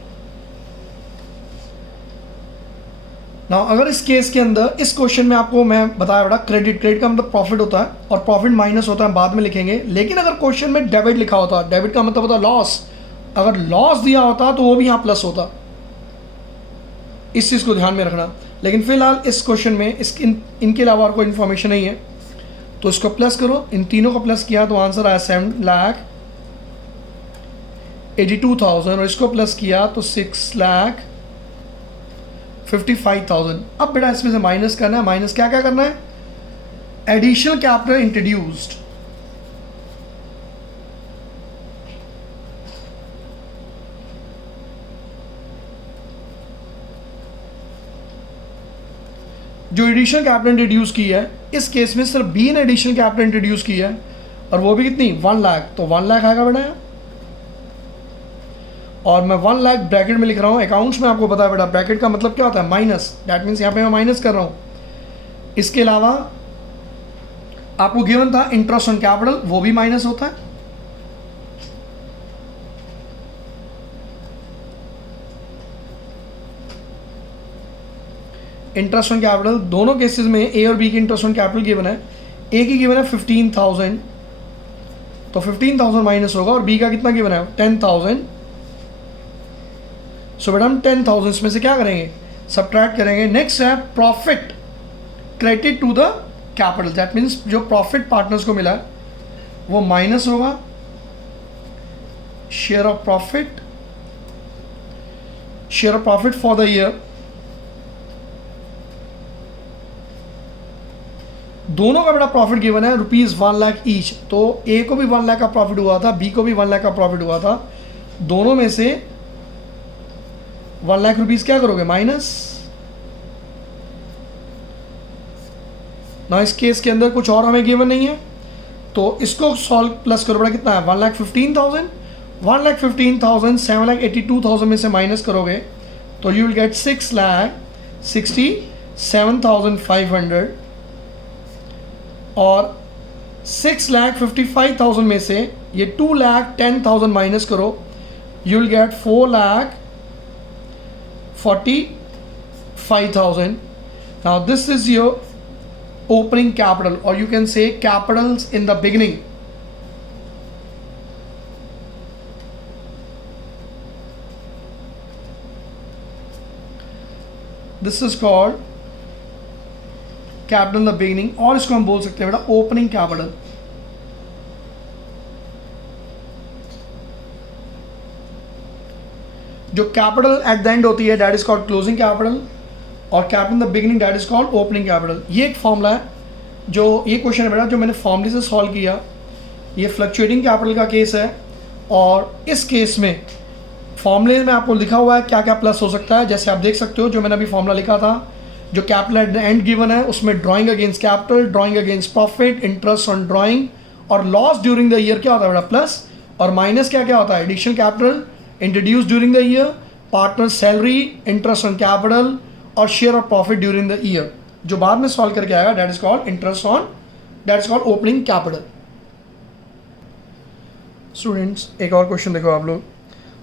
Now अगर इस केस के अंदर इस क्वेश्चन में आपको मैं बताया बेटा क्रेडिट का मतलब प्रॉफिट होता है और प्रॉफिट माइनस होता है, बाद में लिखेंगे। लेकिन अगर क्वेश्चन में डेबिट लिखा होता, डेबिट का मतलब होता लॉस, अगर लॉस दिया होता तो वो भी यहाँ प्लस होता। इस चीज़ को ध्यान में रखना। लेकिन फिलहाल इस क्वेश्चन में इनके अलावा और कोई इन्फॉर्मेशन नहीं है, तो इसको प्लस करो। इन तीनों को प्लस किया तो आंसर आया 7 लाख। 82,000 और इसको प्लस किया तो 6,55,000। अब बेटा इसमें से माइनस करना है। माइनस क्या क्या करना है? एडिशनल कैपिटल इंट्रोड्यूस्ड, जो एडिशनल कैपिटल इंट्रोड्यूस की है, इस केस में सिर्फ बी ने एडिशनल कैपिटल इंट्रोड्यूस की है और वो भी कितनी? 1 लाख। तो 1 लाख आएगा बेटा, और मैं 1 लाख ब्रैकेट में लिख रहा हूँ। अकाउंट्स में आपको पता है बेटा ब्रैकेट का मतलब क्या होता है? माइनस। दैट मीन्स यहाँ पे मैं माइनस कर रहा हूँ। इसके अलावा आपको गिवन था इंटरेस्ट ऑन कैपिटल, वो भी माइनस होता है। इंटरेस्ट ऑन कैपिटल दोनों केसेस में ए और बी की इंटरेस्ट ऑन कैपिटल गिवन है। ए की गिवन है 15,000, तो 15,000 माइनस होगा, और बी का कितना गिवन है? 10,000। सो बेटा हम 10,000 इसमें से क्या करेंगे? सब्ट्रैक्ट करेंगे। नेक्स्ट है profit credit to the capital. That means जो प्रॉफिट पार्टनर्स को मिला है वो माइनस होगा share of profit for the year. दोनों का बड़ा प्रॉफिट गिवन है ₹1 लाख ईच, तो ए को भी 1 लाख का प्रॉफिट हुआ था, बी को भी 1 लाख का प्रॉफिट हुआ था। दोनों में से 1 लाख रुपीस क्या करोगे? माइनस। ना इस केस के अंदर कुछ और हमें गिवन नहीं है, तो इसको सॉल्व प्लस करो। बड़ा कितना है? 1,15,000। 1,15,000 7,82,000 में से माइनस करोगे तो यू विल गेट 6,67,500, और 6,55,000 में से ये 2,10,000 माइनस करो, you will get 4,45,000। Now this is your opening capital, or you can say capitals in the beginning. This is called capital in the beginning, और इसको हम बोल सकते हैं बेटा opening capital. जो कैपिटल एट द एंड होती है that is called closing capital, और capital in the beginning that is called opening capital. ये एक फॉर्मूला है, जो ये क्वेश्चन है बेटा जो मैंने फॉर्मूले से सॉल्व किया। ये फ्लक्चुएटिंग कैपिटल का केस है, और इस केस में फॉर्मूले में आपको लिखा हुआ है क्या क्या प्लस हो सकता है। जैसे आप देख सकते हो जो मैंने अभी फॉर्मूला लिखा था, जो capital at the and given है उसमें drawing against capital, drawing against profit, interest on drawing, और लॉस ड्यूरिंग द ईयर क्या होता है बेटा? प्लस। और माइनस क्या क्या होता है? Additional capital introduce during the year, partner salary, interest on capital, और share of profit during the year, जो बाद में सॉल्व करके आएगा that is called interest on, that is called opening capital. Students एक और क्वेश्चन देखो आप लोग।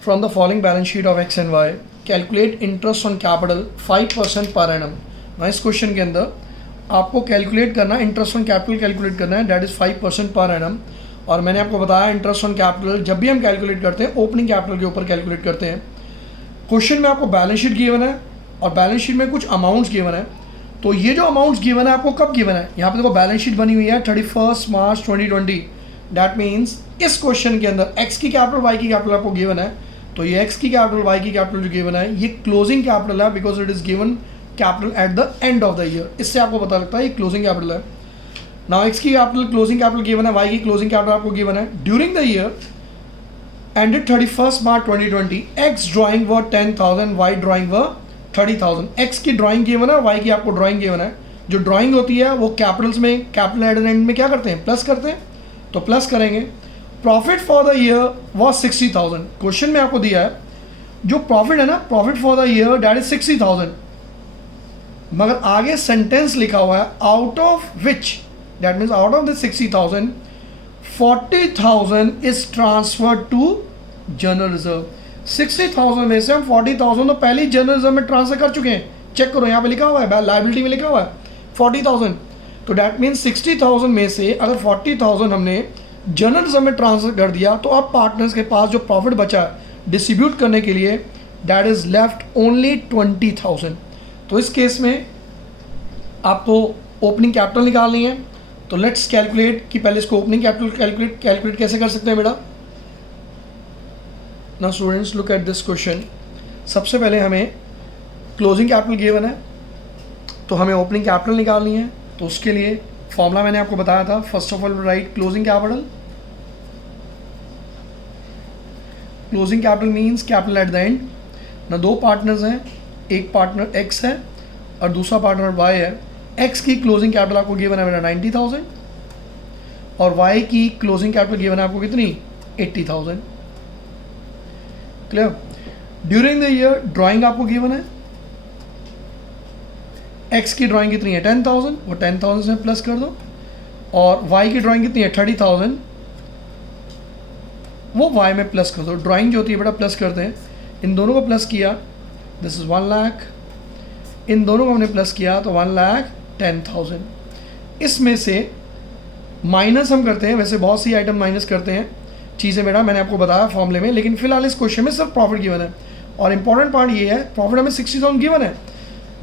From the following balance sheet of X and Y calculate interest on capital 5% per annum. इस क्वेश्चन के अंदर आपको कैलकुलेट करना है, इंटरेस्ट ऑन कैपिटल कैलकुलेट करना है, दैट इज 5% पर एनम। और मैंने आपको बताया इंटरेस्ट ऑन कैपिटल जब भी हम कैलकुलेट करते हैं ओपनिंग कैपिटल के ऊपर कैलकुलेट करते हैं। क्वेश्चन में आपको बैलेंस शीट गिवन है और बैलेंस शीट में कुछ अमाउंट्स गिवन है, तो ये जो अमाउंट्स गिवन है आपको कब गिवन है? यहाँ पे देखो बैलेंस शीट बनी हुई है 31 मार्च 2020। दैट मीन्स इस क्वेश्चन के अंदर एक्स की कैपिटल वाई की कैपिटल आपको गिवन है, तो ये एक्स की कैपिटल वाई की कैपिटल जो गिवन है ये क्लोजिंग कैपिटल है, because it is given capital at the end of the year. इससे आपको पता लगता है ये क्लोजिंग कैपिटल है। नाउ एक्स की कैपिटल क्लोजिंग कैपिटल गिवन है, वाई की क्लोजिंग कैपिटल आपको गिवन है। During the year ended 31 March 2020 x drawing व 10,000, वाई ड्राइंग व 30,000। एक्स की ड्राइंग गिवन है, वाई की आपको ड्राइंग गिवन है। जो ड्राइंग होती है वो कैपिटल्स में, कैपिटल एट द एंड में क्या करते हैं? प्लस करते हैं, तो प्लस करेंगे। Profit for the year was 60,000। Question में आपको दिया है जो प्रॉफिट है ना, profit for the year that is 60,000, मगर आगे सेंटेंस लिखा हुआ है out of which, that means out of this 60,000 40,000 is transferred to general reserve. 60,000 में से हम 40,000 तो पहले ही जनरल रिजर्व में ट्रांसफर कर चुके हैं। चेक करो यहाँ पे लिखा हुआ है, लाइबिलिटी में लिखा हुआ है 40,000, तो डैट मीन्स 60,000 में से अगर 40,000 हमने जनरल रिजर्व में ट्रांसफर कर दिया तो अब पार्टनर्स के पास जो प्रॉफिट बचा डिस्ट्रीब्यूट करने के लिए दैट इज लेफ्ट ओनली 20,000। तो इस केस में आपको ओपनिंग कैपिटल निकालनी है, तो लेट्स कैलकुलेट कि पहले इसको ओपनिंग कैपिटल कैलकुलेट कैसे कर सकते हैं बेटा। Now students look at this question. सबसे पहले हमें क्लोजिंग कैपिटल गिवन है, तो हमें ओपनिंग कैपिटल निकालनी है। तो उसके लिए फॉर्मूला मैंने आपको बताया था। First of all right closing capital. Closing capital means capital at the and. ना दो पार्टनर्स हैं, एक पार्टनर एक्स है और दूसरा पार्टनर वाई है। एक्स की क्लोजिंग कैपिटल आपको गिवन है मेरा 90,000 और वाई की क्लोजिंग कैपिटल गिवन है आपको कितनी 80,000। Clear. During the year drawing आपको गिवन है। एक्स की ड्राइंग कितनी है 10,000, वो 10,000 से प्लस कर दो। और वाई की ड्राइंग कितनी है 30,000, वो वाई में प्लस कर दो। ड्राइंग जो होती है बेटा प्लस करते हैं, इन दोनों को प्लस किया, दिस इज 1 लाख। इन दोनों को हमने प्लस किया तो 1,10,000। इसमें से माइनस हम करते हैं, वैसे बहुत सी आइटम माइनस करते हैं चीज़ें बेटा, मैंने आपको बताया फॉर्मूले में, लेकिन फिलहाल इस क्वेश्चन में सिर्फ प्रॉफिट गिवन है। और इंपॉर्टेंट पार्ट ये है, प्रॉफिट हमें 60,000 गिवन है,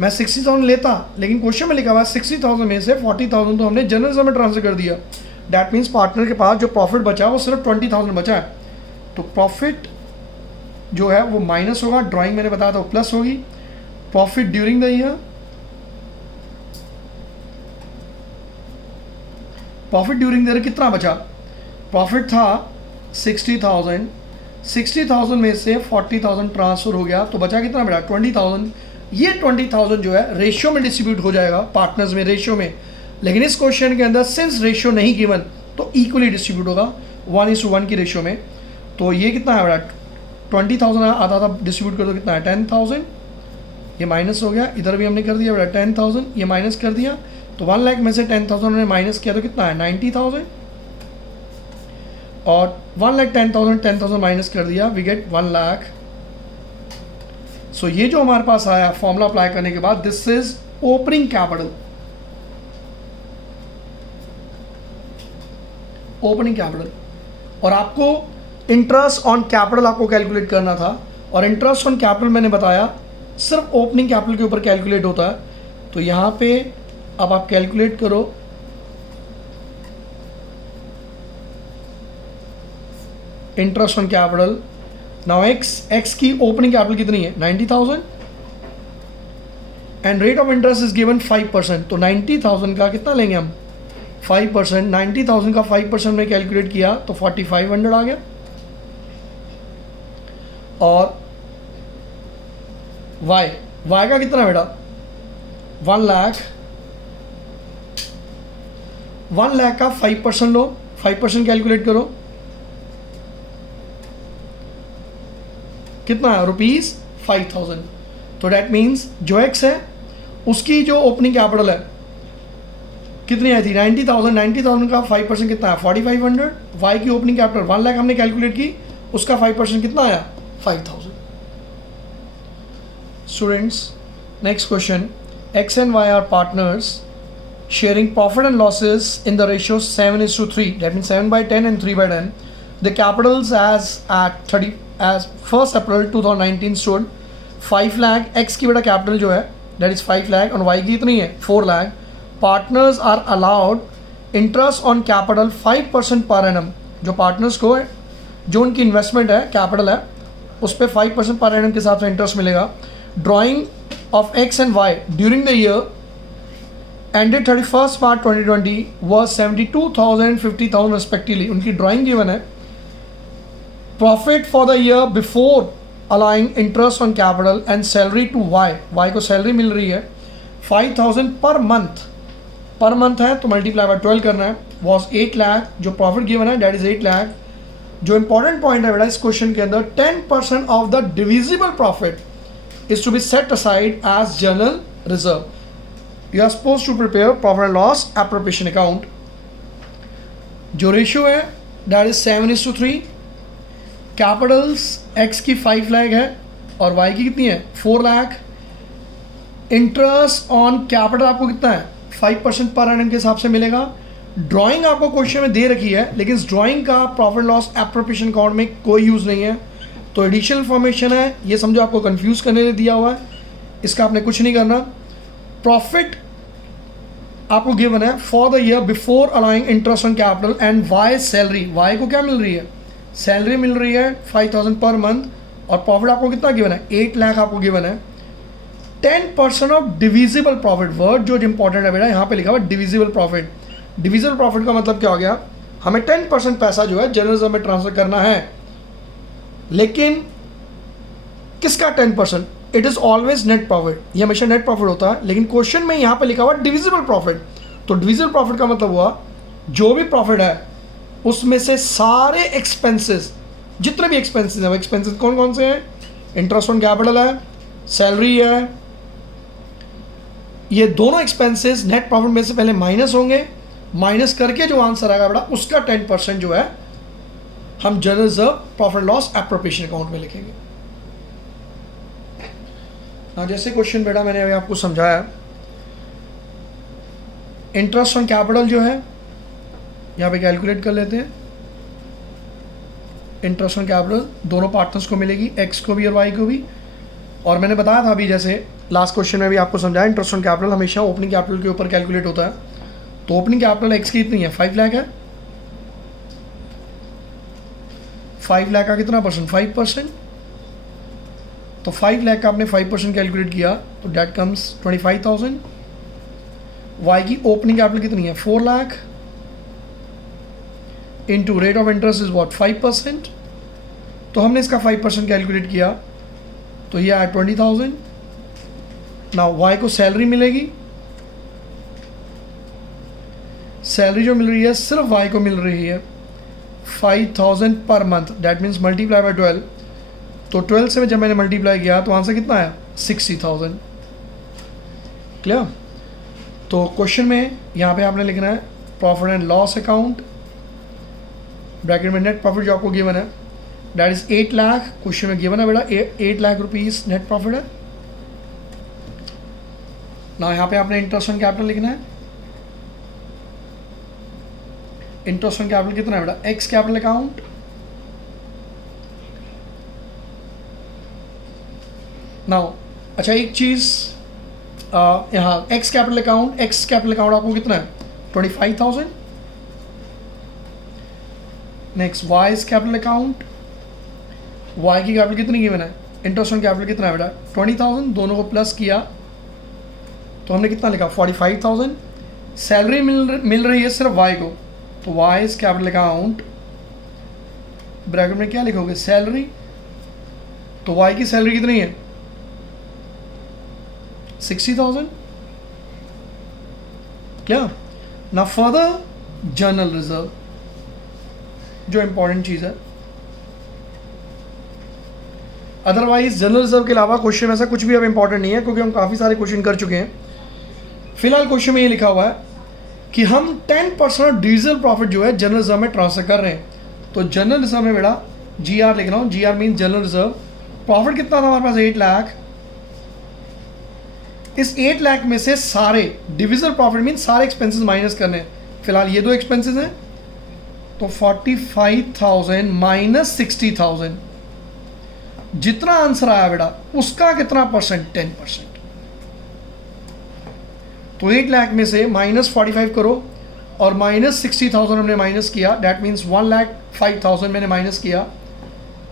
मैं 60,000 लेता, लेकिन क्वेश्चन में लिखा हुआ 60,000 में से 40,000 तो हमने जनरल रिजर्व में ट्रांसफर कर दिया। डैट मीन्स पार्टनर के पास जो प्रॉफिट बचा वो सिर्फ 20,000 बचा है। तो प्रॉफिट जो है वो माइनस होगा, ड्राइंग मैंने बताया था वो प्लस होगी। Profit during the year, profit during the year कितना बचा? प्रॉफिट था 60,000, 60,000 में से 40,000 ट्रांसफर हो गया तो बचा कितना बेटा 20,000। ये 20,000 जो है रेशियो में डिस्ट्रीब्यूट हो जाएगा पार्टनर्स में, रेशियो में। लेकिन इस क्वेश्चन के अंदर सिंस रेशियो नहीं गिवन तो इक्वली डिस्ट्रीब्यूट होगा 1:1 की रेशियो में। तो ये कितना है बेटा 20,000 आधा था, डिस्ट्रीब्यूट कर दो कितना है 10,000। ये माइनस हो गया, इधर भी हमने कर दिया बेटा 10,000, ये माइनस कर दिया तो 1 लाख में से 10,000 हमने माइनस किया तो कितना है 90,000। और 1,10,000 10,000 माइनस कर दिया, वी गेट 1 लाख। सो ये जो हमारे पास आया फॉर्मूला अप्लाई करने के बाद, this is opening capital. Opening capital. और आपको इंटरेस्ट ऑन कैपिटल आपको कैलकुलेट करना था, और इंटरेस्ट ऑन कैपिटल मैंने बताया सिर्फ ओपनिंग कैपिटल के ऊपर कैलकुलेट होता है। तो यहाँ पे अब आप कैलकुलेट करो, interest on capital. Now x की ओपनिंग कैपिटल कितनी है 90,000 and rate of interest is given 5%। तो 90,000 का कितना लेंगे हम 5%। 90,000 का 5% में कैलकुलेट किया तो 4,500 आ गया। और वाई का कितना बेटा 1 लाख। 1 लाख का 5% लो, 5% कैलकुलेट करो कितना है ₹5,000। तो डैट मीन्स जो एक्स है उसकी जो ओपनिंग कैपिटल है कितनी आई थी 90,000। 90,000 का 5% कितना है 4,500। वाई की ओपनिंग कैपिटल 1 लाख हमने कैलकुलेट की, उसका 5% कितना आया 5,000। Students next question, X and Y are partners sharing profit and losses in the ratio 7:3. That means 7/10 and 3/10. The capitals as 1st April 2019 stood 5 lakh. X की बेटा कैपिटल जो है that is 5 lakh और Y की इतनी है 4 lakh. Partners are allowed interest on capital 5% per annum. जो partners को जो उनकी इन्वेस्टमेंट है कैपिटल है उस पर 5% पर annum के हिसाब से इंटरेस्ट मिलेगा। Drawing of X and Y during the year ended 31st March 2020 was 72,000 50,000 respectively. उनकी ड्राइंग गिवन है। Profit for the year before allowing interest on capital and salary to Y को सैलरी मिल रही है 5,000 पर मंथ है तो multiply by 12 करना है। वॉज 8 लाख। जो प्रॉफिट गिवन है डैट इज 8 लाख। जो इंपॉर्टेंट पॉइंट है बेटा इस क्वेश्चन के अंदर 10% of the divisible profit is to be set aside as general reserve. You are supposed to prepare profit and loss appropriation account. जो रेशियो है that is 7:3. कैपिटल्स x की 5 लाख है और y की कितनी है 4 लाख। इंटरेस्ट ऑन कैपिटल आपको कितना है 5% पर एनम के हिसाब से मिलेगा। ड्राइंग आपको क्वेश्चन में दे रखी है लेकिन इस ड्राइंग का प्रॉफिट लॉस एप्रोप्रिएशन अकाउंट में कोई यूज़ नहीं है, तो एडिशनल इन्फॉर्मेशन है, ये समझो आपको कंफ्यूज करने लिए दिया हुआ है, इसका आपने कुछ नहीं करना। प्रॉफिट आपको गिवन है for the year before allowing interest on capital and Y salary. Y को क्या मिल रही है सैलरी मिल रही है 5,000 पर मंथ और प्रॉफिट आपको कितना गिवन है, 8 लाख आपको गिवन है। 10% ऑफ डिविजिबल प्रॉफिट, वर्ड जो इंपॉर्टेंट है बेटा यहाँ पे लिखा हुआ डिविजिबल प्रॉफिट। डिविजिबल प्रॉफिट का मतलब क्या हो गया, हमें 10% पैसा जो है जनरल रिजर्व में ट्रांसफर करना है, लेकिन किसका 10%, it is always net profit, ये हमेशा नेट प्रॉफिट होता है, लेकिन क्वेश्चन में यहाँ पे लिखा हुआ डिविजिबल प्रॉफिट। तो डिविजिबल प्रॉफिट का मतलब हुआ जो भी प्रॉफिट है उसमें से सारे एक्सपेंसेस, जितने भी एक्सपेंसेस हैं, वो एक्सपेंसेस कौन कौन से हैं, इंटरेस्ट ऑन कैपिटल है, सैलरी है, ये दोनों एक्सपेंसेस नेट प्रॉफिट में से पहले माइनस होंगे, माइनस करके जो आंसर आएगा बेटा उसका 10% जो है हम general reserve profit loss appropriation account में लिखेंगे। ना जैसे क्वेश्चन बेटा मैंने अभी आपको समझाया, इंटरेस्ट ऑन कैपिटल जो है यहाँ पे कैलकुलेट कर लेते हैं। इंटरेस्ट ऑन कैपिटल दोनों पार्टनर्स को मिलेगी, एक्स को भी और वाई को भी। और मैंने बताया था अभी जैसे लास्ट क्वेश्चन में भी आपको समझाया, इंटरेस्ट ऑन कैपिटल हमेशा ओपनिंग कैपिटल के ऊपर कैलकुलेट होता है। तो ओपनिंग कैपिटल एक्स की कितनी है, 5 लाख है। 5 लाख का कितना परसेंट, 5%। तो 5 लाख का आपने 5% कैलकुलेट किया तो डेट कम्स 25,000। वाई की ओपनिंग कैपिटल कितनी है, 4 lakh, into rate of interest is what 5%। तो हमने इसका 5% कैलकुलेट किया तो ये आया 20,000। नाउ वाई को सैलरी मिलेगी, सैलरी जो मिल रही है सिर्फ वाई को मिल रही है 5,000 per month, that means multiply by 12। तो 12 से जब मैंने मल्टीप्लाई किया तो आंसर कितना आया, 60,000। क्लियर। तो क्वेश्चन में यहाँ पे आपने लिखना है profit and loss account, bracket में नेट प्रॉफिट जो आपको गिवन है दैट इज 8 लाख, क्वेश्चन में गिवन है बेटा 8 लाख रुपीस नेट प्रॉफिट है ना। यहाँ पे आपने इंटरेस्ट ऑन कैपिटल लिखना है। इंटरेस्ट ऑन कैपिटल कितना है बेटा, एक्स कैपिटल अकाउंट, नाउ अच्छा एक चीज़ यहाँ X capital account, X capital account आपको कितना है 25,000। Next Y is capital account, Y की कैपिटल कितनी गिवन है, इंटरेस्ट ऑन कैपिटल कितना है बेटा 20,000, दोनों को प्लस किया तो हमने कितना लिखा 45,000। सैलरी मिल रही है सिर्फ वाई को, तो Y is capital account, bracket में क्या लिखोगे सैलरी, तो वाई की सैलरी कितनी है 60,000। क्या ना फर्दर जनरल रिजर्व जो इंपॉर्टेंट चीज़ है, अदरवाइज जनरल रिजर्व के अलावा क्वेश्चन ऐसा कुछ भी अब इंपॉर्टेंट नहीं है क्योंकि हम काफ़ी सारे क्वेश्चन कर चुके हैं। फिलहाल क्वेश्चन में ये लिखा हुआ है कि हम 10% डीजल प्रॉफिट जो है जनरल रिजर्व में ट्रांसफर कर रहे हैं। तो जनरल रिजर्व में बेटा जी आर लिख रहा हूँ, G R mean general reserve. Profit कितना था हमारे पास 8 लाख, इस 8 लाख में से सारे डिविजल प्रॉफिट मीन सारे एक्सपेंसेस माइनस करने हैं। फिलहाल ये दो एक्सपेंसेस हैं तो 45,000 माइनस 60,000, जितना आंसर आया बेटा उसका कितना परसेंट, 10%। तो 8 लाख में से माइनस 45 करो और माइनस 60,000 हमने माइनस किया, डैट मीन्स 1,05,000 मैंने माइनस किया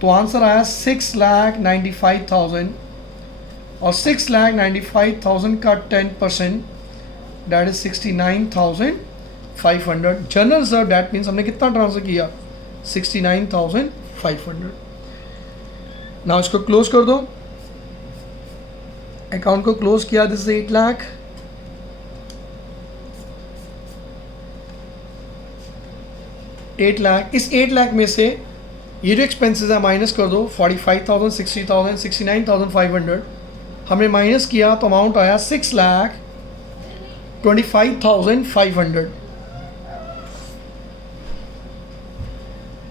तो आंसर आया 6,95,000 और 6,95,000 का 10% that is 69,500 general reserve, that means हमने कितना ट्रांसफर किया 69,500। ना इसको क्लोज कर दो, अकाउंट को क्लोज किया, दिस 8 लाख। इस 8 लाख में से ये जो एक्सपेंसेस है माइनस कर दो, 45,000, 60,000, 69,500 हमने माइनस किया तो अमाउंट आया 6,25,500।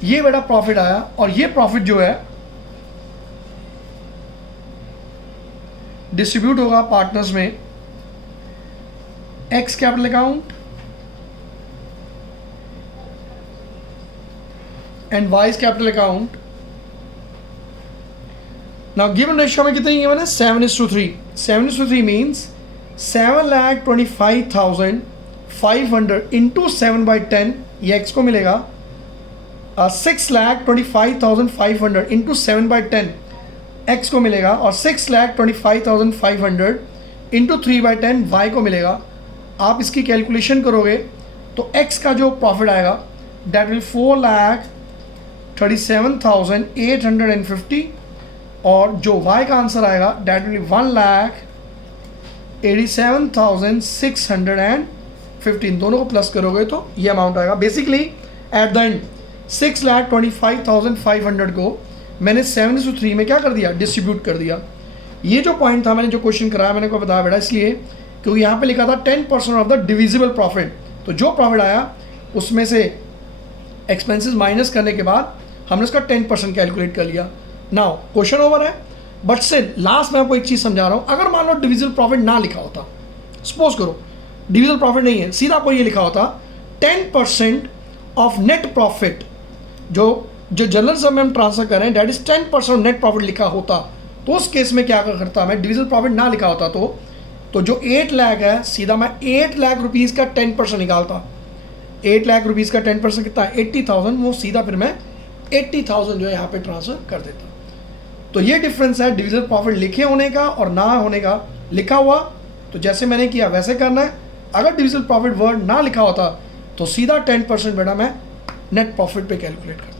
ये बेटा प्रॉफिट आया और ये प्रॉफिट जो है डिस्ट्रीब्यूट होगा पार्टनर्स में, x capital account and wise capital account. Now given ratio में कितनी गिवन है 7:3। 7:3 मीन्स 7,25,500 इंटू 7/10, ये एक्स को मिलेगा 6,25,500 इंटू 7/10 x को मिलेगा, और 6,25,500 इंटू 3/10 y को मिलेगा। आप इसकी कैलकुलेशन करोगे तो x का जो प्रॉफिट आएगा दैट विल 4,37,850, और जो y का आंसर आएगा दैट विल 1,87,615। दोनों को प्लस करोगे तो ये अमाउंट आएगा। बेसिकली एट द एंड 6,25,500 को मैंने 7:3 में क्या कर दिया, डिस्ट्रीब्यूट कर दिया। ये जो पॉइंट था, मैंने जो क्वेश्चन कराया मैंने को बताया बेटा, इसलिए क्योंकि यहाँ पे लिखा था 10% ऑफ द डिविजिबल प्रॉफिट। तो जो प्रॉफिट आया उसमें से एक्सपेंसेस माइनस करने के बाद हमने उसका 10% कैलकुलेट कर लिया। नाउ क्वेश्चन ओवर है, बट से लास्ट में आपको एक चीज़ समझा रहा हूँ। अगर मान लो डिविजिबल प्रॉफिट ना लिखा होता, सपोज करो डिविजिबल प्रॉफिट नहीं है, सीधा आपको ये लिखा होता 10% ऑफ नेट प्रॉफिट, जो जनरल सम में हम ट्रांसफर कर रहे हैं, दैट इज 10% नेट प्रॉफिट लिखा होता, तो उस केस में क्या करता मैं, डिविजिबल प्रॉफिट ना लिखा होता तो जो 8 लाख है, सीधा मैं 8 लाख रुपीज़ का 10% निकालता। 8 लाख रुपीज़ का 10% कितना है, 80,000, वो सीधा फिर मैं 80,000 जो है यहाँ पे ट्रांसफर कर देता। तो ये डिफरेंस है डिविजिबल प्रॉफिट लिखे होने का और ना होने का। लिखा हुआ तो जैसे मैंने किया वैसे करना है, अगर डिविजिबल प्रॉफिट वर्ड ना लिखा होता तो सीधा 10% बेटा मैं नेट प्रॉफिट पे कैलकुलेट करता।